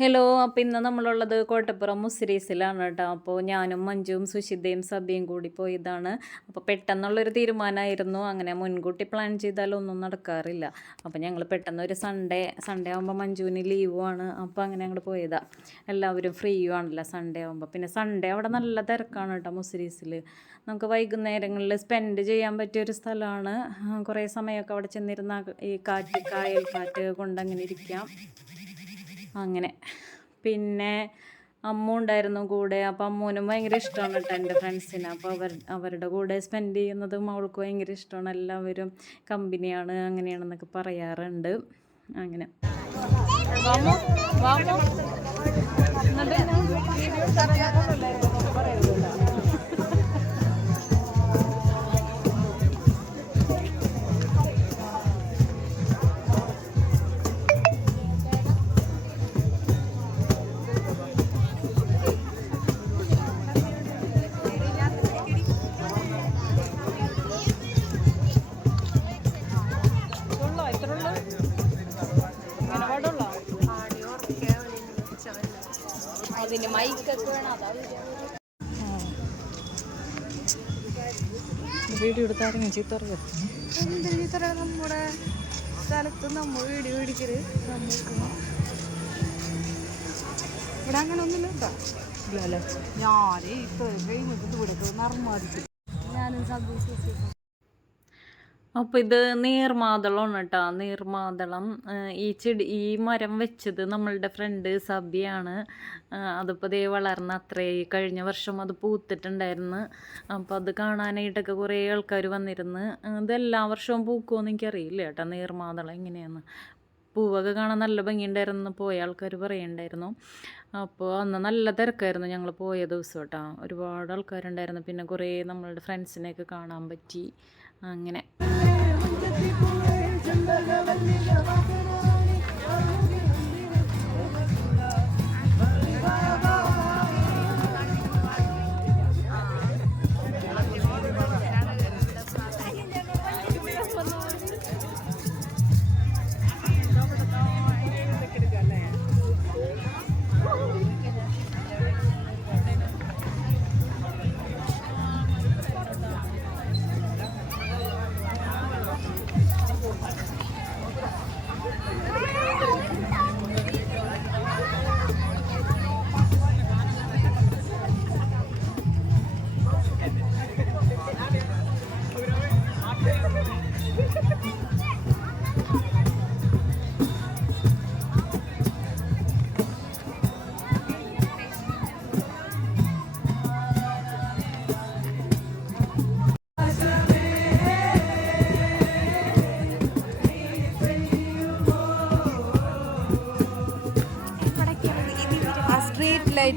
Hello അപ്പോൾ ഇന്ന് നമ്മളുള്ളത് കോട്ടപ്പുറം മുസിരീസിലാണ് കേട്ടോ. അപ്പോൾ ഞാനും മഞ്ജുവും സുഷിതയും സബിയും കൂടി പോയതാണ്. അപ്പോൾ പെട്ടെന്നുള്ളൊരു തീരുമാനമായിരുന്നു അങ്ങനെ മുൻകൂട്ടി പ്ലാൻ ചെയ്താലൊന്നും നടക്കാറില്ല. അപ്പോൾ ഞങ്ങൾ പെട്ടെന്ന് ഒരു സൺഡേ സൺഡേ ആകുമ്പോൾ മഞ്ജുവിന് ലീവുമാണ് അപ്പോൾ അങ്ങനെ ഞങ്ങൾ പോയതാണ് എല്ലാവരും ഫ്രീയും ആണല്ലോ സൺഡേ ആകുമ്പോൾ പിന്നെ സൺഡേ അവിടെ നല്ല തിരക്കാണ് കേട്ടോ മുസിരീസിൽ നമുക്ക് വൈകുന്നേരങ്ങളിൽ സ്പെൻഡ് ചെയ്യാൻ പറ്റിയ ഒരു സ്ഥലമാണ് കുറേ സമയമൊക്കെ അവിടെ ചെന്നിരുന്ന ഈ കാറ്റ് കായൽ കാറ്റ് കൊണ്ടങ്ങനെ ഇരിക്കാം. അങ്ങനെ. പിന്നെ അമ്മ ഉണ്ടായിരുന്നു കൂടെ. അപ്പോൾ അമ്മൂനും ഭയങ്കര ഇഷ്ടമാണ് കേട്ടോ എന്റെ ഫ്രണ്ട്സിന് അപ്പോൾ അവർ അവരുടെ കൂടെ സ്പെൻഡ് ചെയ്യുന്നതും അവൾക്ക് ഭയങ്കര ഇഷ്ടമാണ് എല്ലാവരും കമ്പനിയാണ് അങ്ങനെയാണെന്നൊക്കെ പറയാറുണ്ട്. അങ്ങനെ. വാമോ വാമോ അതിന് മൈക്കൊക്കെ വേണം അതാ വീഡിയോ എടുത്താരെങ്കിലും ചീത്ത ഇത്ര നമ്മുടെ സ്ഥലത്ത് നമ്മൾ വീഡിയോ പിടിക്കരുത് ഇവിടെ അങ്ങനെ ഒന്നുമില്ല കേട്ടോ. ഇല്ലല്ലോ ഞാൻ ഇപ്പൊ കഴിഞ്ഞിട്ട് ഇവിടെ നർമാദിച്ചു ഞാനും സബ്ബി അപ്പോൾ ഇത് നീർമാതളമാണ് കേട്ടോ നീർമാതളം ഈ ചെടി ഈ മരം വെച്ചത് നമ്മളുടെ ഫ്രണ്ട് സബിയാണ്. അതിപ്പോൾ ദേ വളർന്ന അത്രേ കഴിഞ്ഞ വർഷം അത് പൂത്തിട്ടുണ്ടായിരുന്നു. അപ്പോൾ അത് കാണാനായിട്ടൊക്കെ കുറേ ആൾക്കാർ വന്നിരുന്നു. ഇത് എല്ലാ വർഷവും പൂക്കുമെന്ന് എനിക്കറിയില്ല കേട്ടോ നീർമാതളം എങ്ങനെയാന്ന്. പൂവൊക്കെ കാണാൻ നല്ല ഭംഗിയുണ്ടായിരുന്നു പോയ ആൾക്കാർ പറയുണ്ടായിരുന്നു. അപ്പോൾ അന്ന് നല്ല തിരക്കായിരുന്നു ഞങ്ങൾ പോയ ദിവസം കേട്ടോ ഒരുപാട് ആൾക്കാരുണ്ടായിരുന്നു. പിന്നെ കുറേ നമ്മളുടെ ഫ്രണ്ട്സിനെയൊക്കെ കാണാൻ പറ്റി. അങ്ങനെ.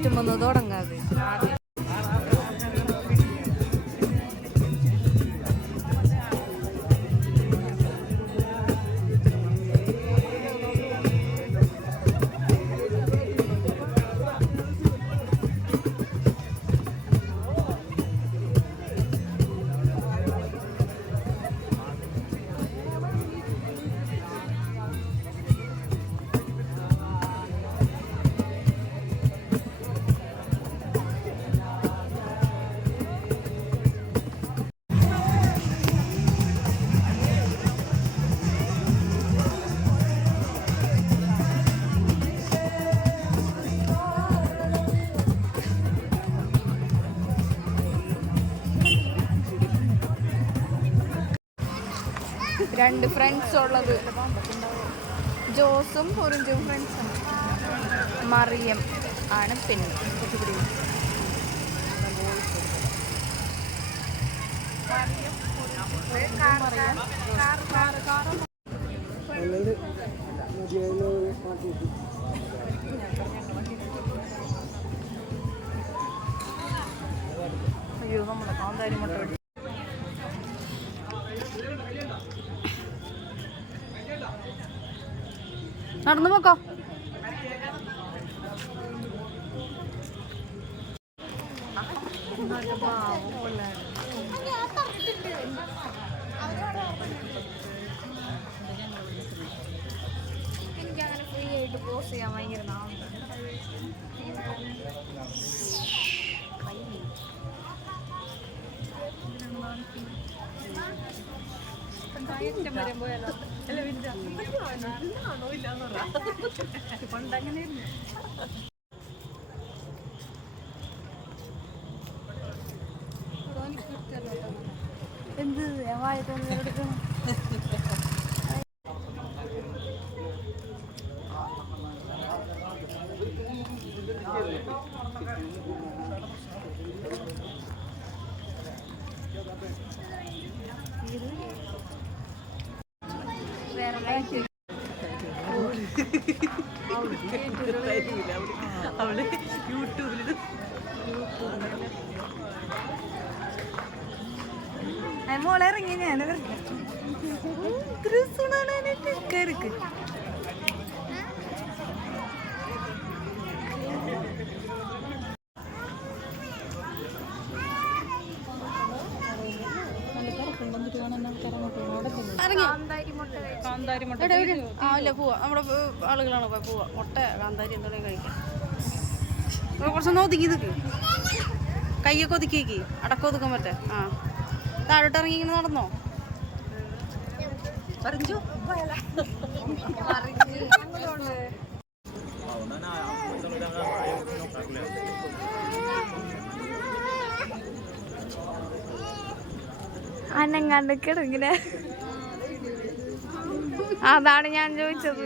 സ്ട്രീറ്റ് ലൈറ്റും രണ്ട് ഫ്രണ്ട്സ് ഉള്ളത്. ജോസും പൊറിഞ്ചും ഫ്രണ്ട്സും മറിയം ആണ് പെണ്ണ് അയ്യോ നമ്മുടെ കാന്താരി മുട്ട നടന്നു പോക്കോ. എനിക്കങ്ങനെ ഫ്രീ ആയിട്ട് പോസ് ചെയ്യാൻ ഭയങ്കര നാളെ വരുമ്പോഴല്ലോ നാളുണ്ട് എന്ത് മോളെ ഇറങ്ങി ഞാൻ മുട്ട പോവാ. നമ്മുടെ ആളുകളാണ് പോവാ. മുട്ട കാന്താരി എന്തെങ്കിലും കഴിക്കാം. കുറച്ചൊന്ന് ഒതുക്കി നിൽക്ക് കൈയൊക്കെ ഒതുക്കി അടക്കം ഒതുക്കാൻ പറ്റേ. ആ. താഴോട്ട് ഇറങ്ങി ഇങ്ങനെ നടന്നോ പറഞ്ഞു ഇങ്ങനെ. അതാണ് ഞാൻ ചോദിച്ചത്.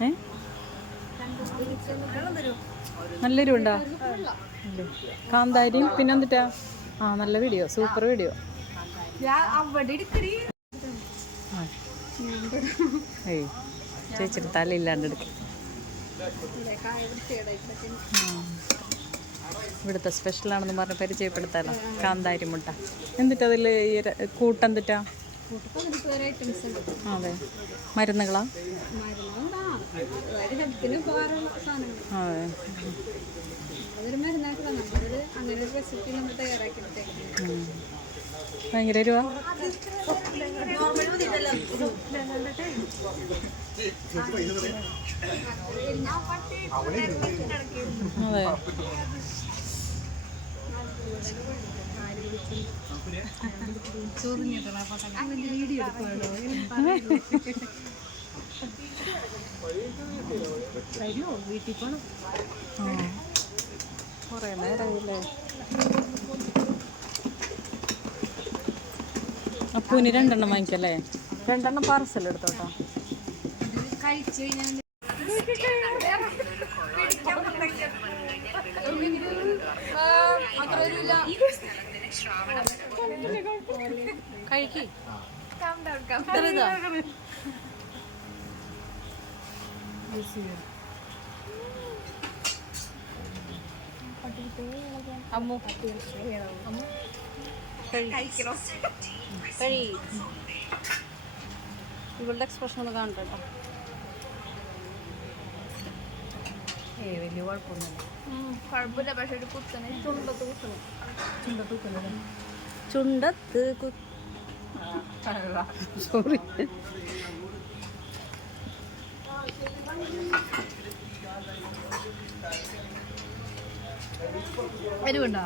ഏ? നല്ലൊരു ഉണ്ടോ കാന്താരിയും പിന്നെ എന്നിട്ടാ ആ നല്ല വീഡിയോ സൂപ്പർ വീഡിയോ ഏയ് ചേച്ചിട്ട് തലയില്ലാണ്ട് എടുക്കും. ഇവിടുത്തെ സ്പെഷ്യലാണെന്ന് പറഞ്ഞ് പരിചയപ്പെടുത്താലോ? കാന്താരി മുട്ട. എന്നിട്ട് അതിൽ കൂട്ടെന്തിട്ടാ? ഐറ്റംസ് ഉണ്ട്. അതെ. മരുന്നുകളാ? ഹെൽത്തിന് ഉപകാരമുള്ള സാധനങ്ങൾ അതെ. മരുന്നായിട്ട് നമ്മളൊരു അങ്ങനെ വീട്ടിൽ ആ. കുറേ നേരമായില്ലേ അപ്പൂന് രണ്ടെണ്ണം വാങ്ങിക്കല്ലേ രണ്ടെണ്ണം പാർസൽ എടുത്തോട്ടോ കഴിക്കി അമ്മു. കഴി. ഇവളുടെ എക്സ്പ്രഷൻ ഒന്ന് കാണട്ടെ കേട്ടോ ഏ വലിയ കുഴപ്പമൊന്നുമില്ല. കുഴപ്പമില്ല പക്ഷെ ഒരു കുത്തനെ ചുണ്ടത്ത് കുത്തണം. ചുണ്ടത്ത് വെക്കുന്നല്ലേ ചുണ്ടത്ത് സോറി എരിവുണ്ടോ?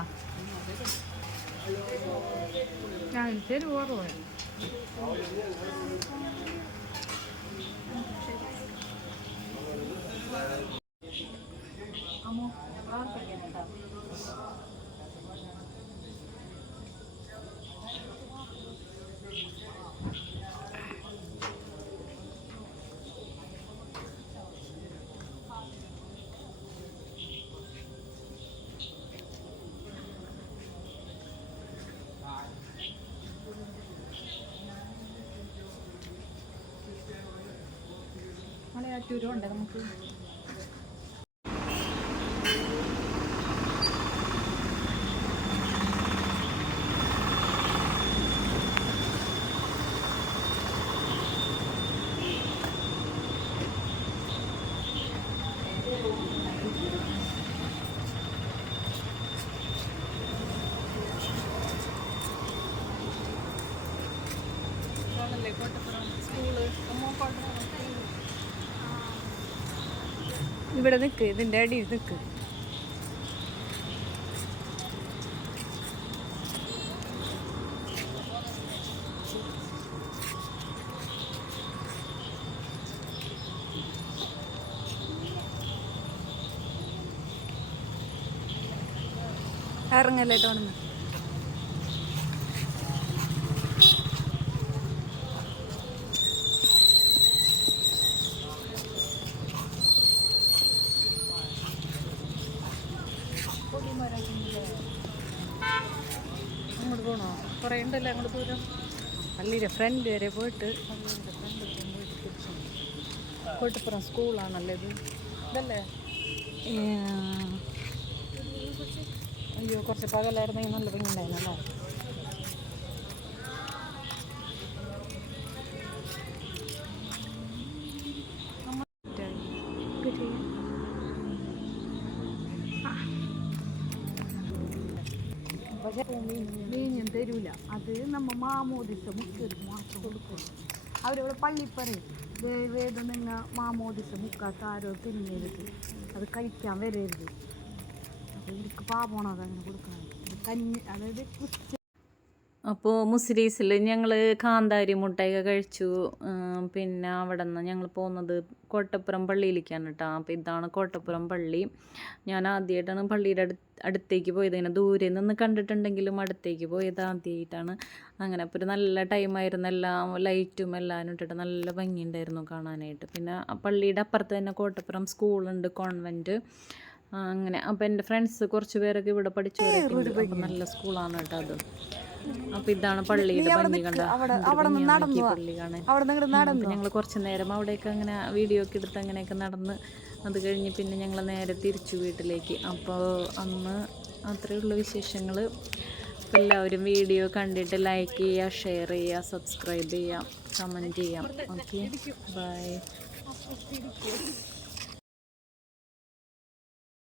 ഞാൻ എരിവ് കുറവാണ് ഉണ്ട് നമുക്ക്? ഇവിടെ നിൽക്ക് ഇതിന്റെ അടിയിൽ നിൽക്ക് ഇറങ്ങല്ലേട്ടോ വന്ന് അങ്ങോട്ട് പോകണോ കുറേ ഉണ്ടല്ലോ അങ്ങോട്ട് ദൂരം പള്ളിയുടെ ഫ്രണ്ട് വരെ പോയിട്ട് പള്ളിയുടെ പോയിട്ട് തിരിച്ചു സ്കൂളാണല്ലോ ഇത്? ഇതല്ലേ? അയ്യോ കുറച്ച് പകലായിരുന്നെങ്കിൽ നല്ല ഭംഗിയുണ്ടായിരുന്നല്ലേ? പക്ഷേ തരൂല. അത് നമ്മ മാമോദിസ മുക്കർക്ക് മാത്രം കൊടുക്കണം അവരവിടെ പള്ളി പറയും വേ- വേദം നിങ്ങൾ മാമോദിസ മുക്കാത്ത ആരോ തിന്നരുത്. അത് കഴിക്കാൻ വരരുത്. അപ്പോൾ ഇവർക്ക് പാപമാണ് അതങ്ങനെ കൊടുക്കണം കഞ്ഞി അതായത് അപ്പോൾ മുസ്ലിസിൽ ഞങ്ങൾ കാന്താരി മുട്ടയൊക്കെ കഴിച്ചു. പിന്നെ അവിടെ നിന്ന് ഞങ്ങൾ പോകുന്നത് കോട്ടപ്പുറം പള്ളിയിലേക്കാണ് കേട്ടോ അപ്പോൾ ഇതാണ് കോട്ടപ്പുറം പള്ളി. ഞാൻ ആദ്യമായിട്ടാണ് പള്ളിയുടെ അടുത്ത് അടുത്തേക്ക് പോയത്. ഇങ്ങനെ ദൂരെ നിന്ന് കണ്ടിട്ടുണ്ടെങ്കിലും അടുത്തേക്ക് പോയത് ആദ്യമായിട്ടാണ് അങ്ങനെ അപ്പോൾ ഒരു നല്ല ടൈമായിരുന്നു എല്ലാം ലൈറ്റും എല്ലാം ഇട്ടിട്ട് നല്ല ഭംഗിയുണ്ടായിരുന്നു കാണാനായിട്ട്. പിന്നെ പള്ളിയുടെ അപ്പുറത്ത് തന്നെ കോട്ടപ്പുറം സ്കൂളുണ്ട് കോൺവെന്റ് അങ്ങനെ. അപ്പോൾ എന്റെ ഫ്രണ്ട്സ് കുറച്ച് പേരൊക്കെ ഇവിടെ പഠിച്ചു നല്ല സ്കൂളാണ് കേട്ടോ അത്. അപ്പോൾ ഇതാണ് പള്ളിയുടെ ഭംഗി കണ്ട? പള്ളി കാണാൻ. ഞങ്ങൾ കുറച്ച് നേരം അവിടെയൊക്കെ അങ്ങനെ വീഡിയോ ഒക്കെ എടുത്ത് അങ്ങനെയൊക്കെ നടന്ന് അത് കഴിഞ്ഞ് പിന്നെ ഞങ്ങൾ നേരെ തിരിച്ചു വീട്ടിലേക്ക്. അപ്പോൾ അന്ന് അത്രയുള്ള വിശേഷങ്ങൾ എല്ലാവരും വീഡിയോ കണ്ടിട്ട് ലൈക്ക് ചെയ്യുക ഷെയർ ചെയ്യുക സബ്സ്ക്രൈബ് ചെയ്യാം കമന്റ് ചെയ്യാം ഓക്കെ ബൈ